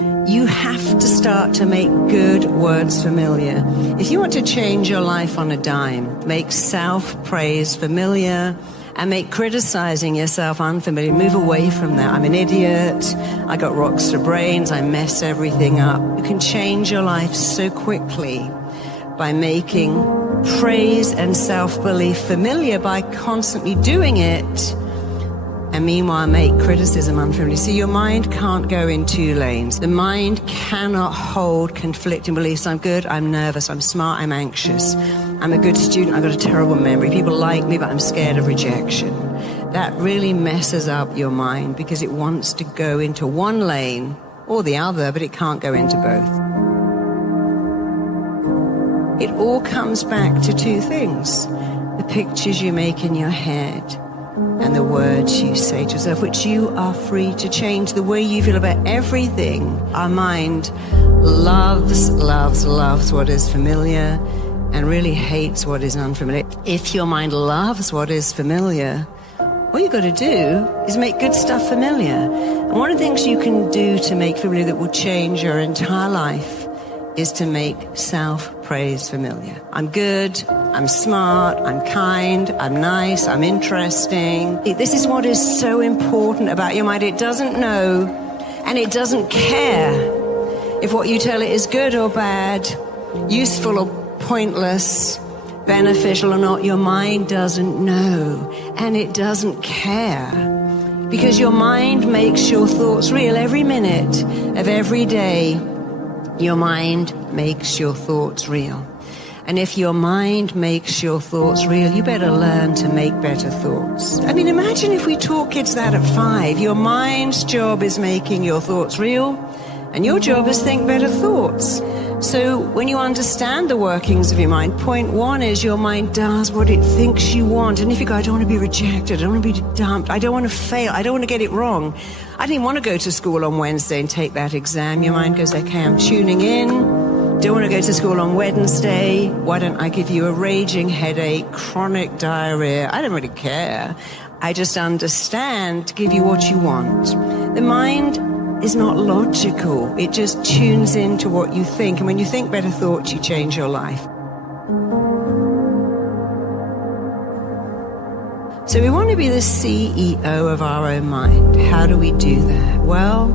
You have to start to make good words familiar. If you want to change your life on a dime, make self-praise familiar and make criticizing yourself unfamiliar. Move away from that. I'm an idiot. I got rocks for brains. I mess everything up. You can change your life so quickly by making praise and self-belief familiar by constantly doing it. And meanwhile, make criticism unfamiliar. See, your mind can't go in two lanes. The mind cannot hold conflicting beliefs. I'm good, I'm nervous, I'm smart, I'm anxious. I'm a good student, I've got a terrible memory. People like me, but I'm scared of rejection. That really messes up your mind because it wants to go into one lane or the other, but it can't go into both. It all comes back to two things: the pictures you make in your head and the words you say to yourself, which you are free to change. The way you feel about everything. Our mind loves what is familiar and really hates what is unfamiliar. If your mind loves what is familiar, all you've got to do is make good stuff familiar. And one of the things you can do to make familiar that will change your entire life is to make self-praise familiar. I'm good, I'm smart, I'm kind, I'm nice, I'm interesting. This is what is so important about your mind. It doesn't know and it doesn't care if what you tell it is good or bad, useful or pointless, beneficial or not. Your mind doesn't know and it doesn't care, because your mind makes your thoughts real every minute of every day. Your mind makes your thoughts real. And if your mind makes your thoughts real, you better learn to make better thoughts. I mean, imagine if we taught kids that at 5. Your mind's job is making your thoughts real, and your job is think better thoughts. So when you understand the workings of your mind, point 1 is your mind does what it thinks you want. And if you go, I don't want to be rejected, I don't want to be dumped, I don't want to fail, I don't want to get it wrong, I didn't want to go to school on Wednesday and take that exam. Your mind goes, okay, I'm tuning in. Don't want to go to school on Wednesday. Why don't I give you a raging headache, chronic diarrhea? I don't really care. I just understand to give you what you want. The mind is not logical. It just tunes into what you think. And when you think better thoughts, you change your life. So we want to be the CEO of our own mind. How do we do that? Well,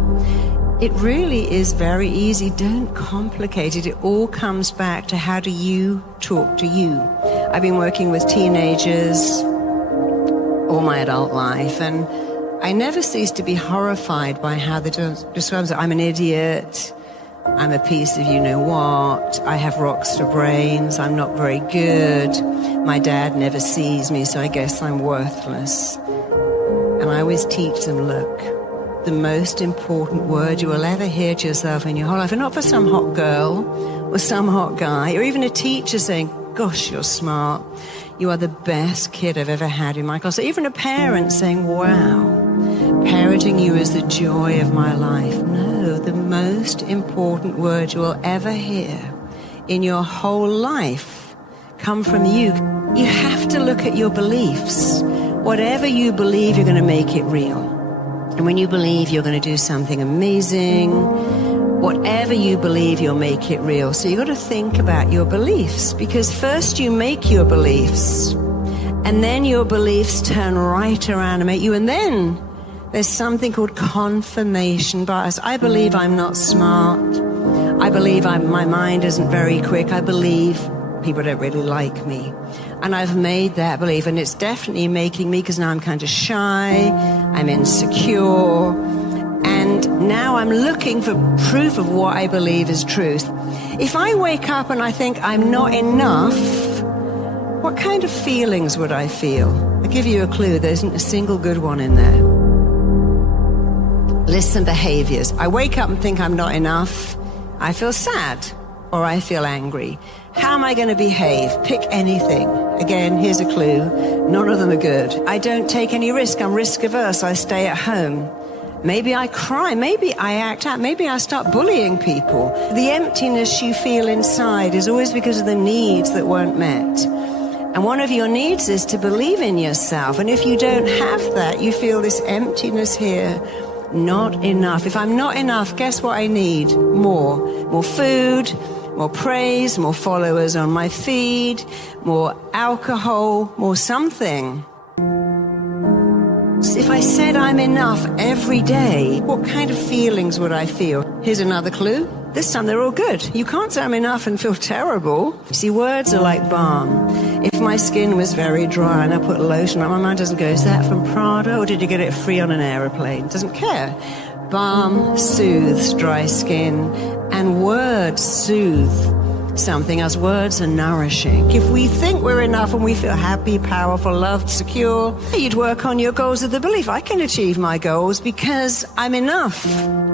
it really is very easy. Don't complicate it. It all comes back to how do you talk to you. I've been working with teenagers all my adult life, and I never cease to be horrified by how they describe it. I'm an idiot. I'm a piece of you-know-what. I have rocks for brains. I'm not very good. My dad never sees me, so I guess I'm worthless. And I always teach them, look, the most important word you will ever hear to yourself in your whole life, and not for some hot girl or some hot guy, or even a teacher saying, gosh, you're smart. You are the best kid I've ever had in my class. Or even a parent saying, wow, parenting you is the joy of my life. No, the most important word you will ever hear in your whole life come from you. You have to look at your beliefs. Whatever you believe, you're going to make it real. And when you believe you're going to do something amazing, whatever you believe, you'll make it real. So you've got to think about your beliefs, because first you make your beliefs, and then your beliefs turn right around and make you, and then there's something called confirmation bias. I believe I'm not smart. I believe my mind isn't very quick. I believe people don't really like me. And I've made that belief, and it's definitely making me, because now I'm kind of shy, I'm insecure, and now I'm looking for proof of what I believe is truth. If I wake up and I think I'm not enough, what kind of feelings would I feel? I'll give you a clue. There isn't a single good one in there. Listen, behaviors. I wake up and think I'm not enough. I feel sad, or I feel angry. How am I going to behave? Pick anything. Again, here's a clue. None of them are good. I don't take any risk. I'm risk averse. I stay at home. Maybe I cry. Maybe I act out. Maybe I start bullying people. The emptiness you feel inside is always because of the needs that weren't met. And one of your needs is to believe in yourself. And if you don't have that, you feel this emptiness here not enough. If I'm not enough, guess what I need? More. More food, more praise, more followers on my feed, more alcohol, more something. If I said I'm enough every day, what kind of feelings would I feel? Here's another clue. This time they're all good. You can't say I'm enough and feel terrible. See, words are like balm. If my skin was very dry and I put lotion on, my mind doesn't go, is that from Prada or did you get it free on an aeroplane? Doesn't care. Balm soothes dry skin, and words soothe something else. Words are nourishing. If we think we're enough and we feel happy, powerful, loved, secure, you'd work on your goals of the belief. I can achieve my goals because I'm enough.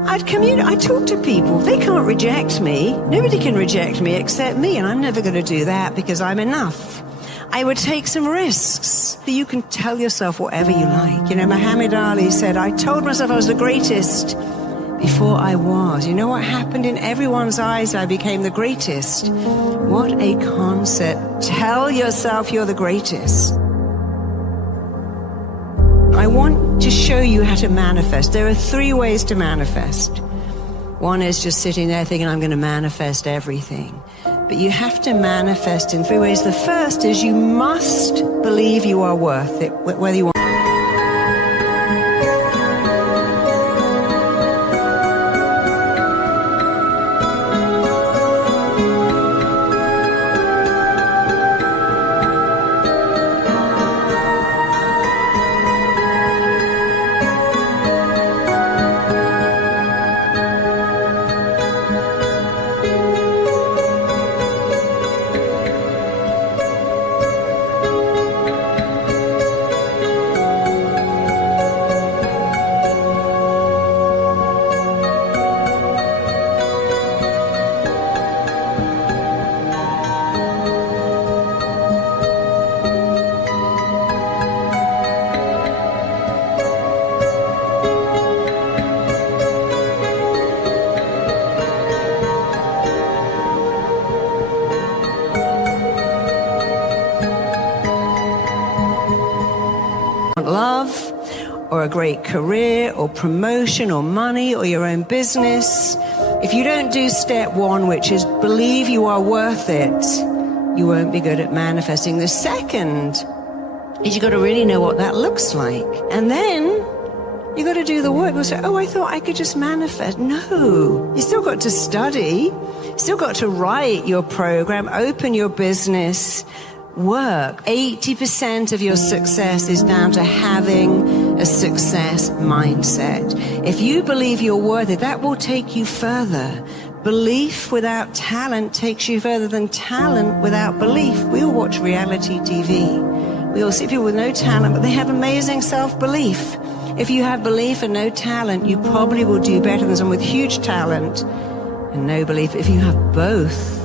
I'd talk to people. They can't reject me. Nobody can reject me except me, and I'm never going to do that because I'm enough. I would take some risks. You can tell yourself whatever you like. You know, Muhammad Ali said, I told myself I was the greatest before I was. You know what happened? In everyone's eyes, I became the greatest. What a concept. Tell yourself you're the greatest. I want to show you how to manifest. There are 3 ways to manifest. One is just sitting there thinking, I'm going to manifest everything. But you have to manifest in 3 ways. The first is you must believe you are worth it, whether you want. Love, or a great career, or promotion, or money, or your own business. If you don't do step 1, which is believe you are worth it, you won't be good at manifesting. The second is you got to really know what that looks like. And then you got to do the work. You'll say, oh, I thought I could just manifest. No, you still got to study, still got to write your program, open your business, work. 80% of your success is down to having a success mindset. If you believe you're worth it, that will take you further. Belief without talent takes you further than talent without belief. We all watch reality TV. We all see people with no talent, but they have amazing self-belief. If you have belief and no talent, you probably will do better than someone with huge talent and no belief. If you have both,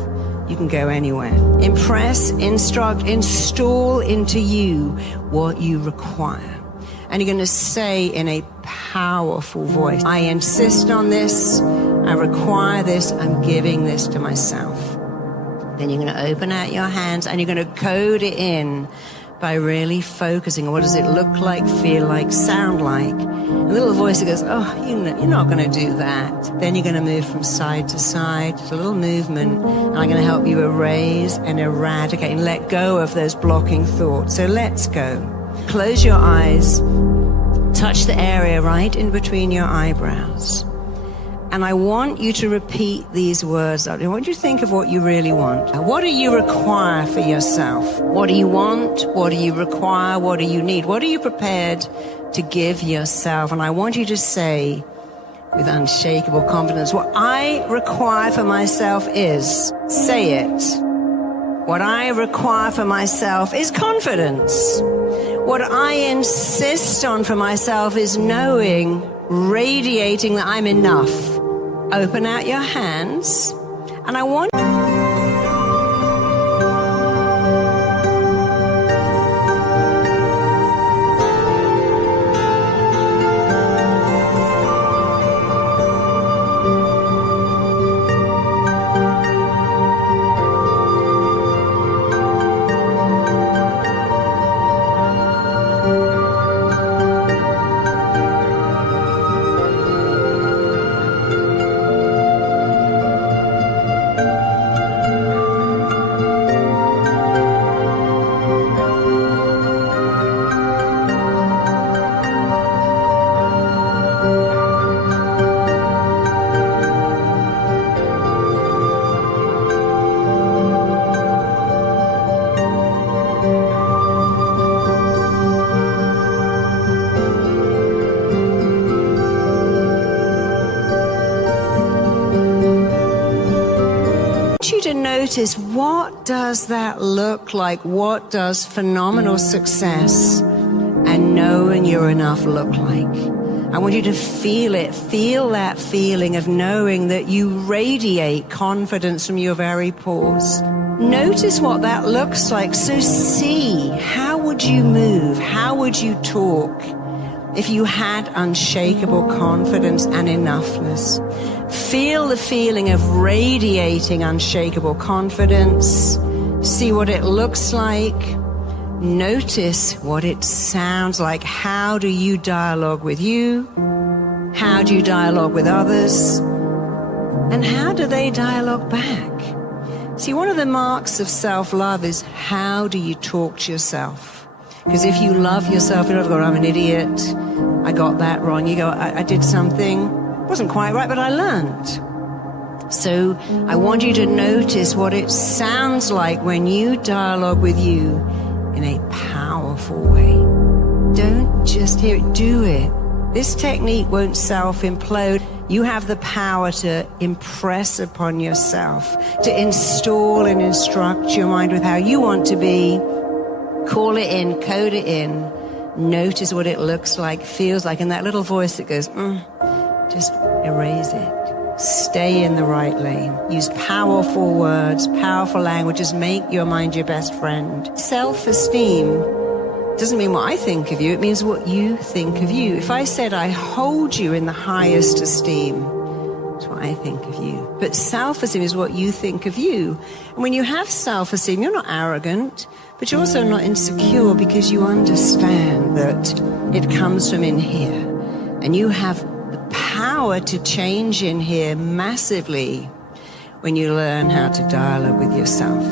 you can go anywhere. Impress, instruct, install into you what you require. And you're going to say in a powerful voice, I insist on this, I require this, I'm giving this to myself. Then you're going to open out your hands and you're going to code it in by really focusing on what does it look like, feel like, sound like. A little voice that goes, oh, you're not going to do that. Then you're going to move from side to side. It's a little movement, and I'm going to help you erase and eradicate and let go of those blocking thoughts. So let's go. Close your eyes. Touch the area right in between your eyebrows. And I want you to repeat these words. I want you to think of what you really want. What do you require for yourself? What do you want? What do you require? What do you need? What are you prepared to give yourself? And I want you to say with unshakable confidence, what I require for myself is, say it. What I require for myself is confidence. What I insist on for myself is knowing, radiating that I'm enough. Open out your hands, and I want to notice, what does that look like? What does phenomenal success and knowing you're enough look like? I want you to feel it. Feel that feeling of knowing that you radiate confidence from your very pores. Notice what that looks like. So see, how would you move? How would you talk if you had unshakable confidence and enoughness? Feel the feeling of radiating unshakable confidence. See what it looks like. Notice what it sounds like. How do you dialogue with you? How do you dialogue with others? And how do they dialogue back? See, one of the marks of self-love is, how do you talk to yourself? Because if you love yourself, you don't go, I'm an idiot, I got that wrong. You go, I did something, wasn't quite right, but I learned. So I want you to notice what it sounds like when you dialogue with you in a powerful way. Don't just hear it, do it. This technique won't self-implode. You have the power to impress upon yourself, to install and instruct your mind with how you want to be. Call it in, code it in. Notice what it looks like, feels like, and that little voice that goes, just erase it. Stay in the right lane. Use powerful words, powerful languages. Make your mind your best friend. Self-esteem doesn't mean what I think of you. It means what you think of you. If I said I hold you in the highest esteem, that's what I think of you. But self-esteem is what you think of you. And when you have self-esteem, you're not arrogant, but you're also not insecure, because you understand that it comes from in here. And you have power to change in here massively when you learn how to dialogue with yourself.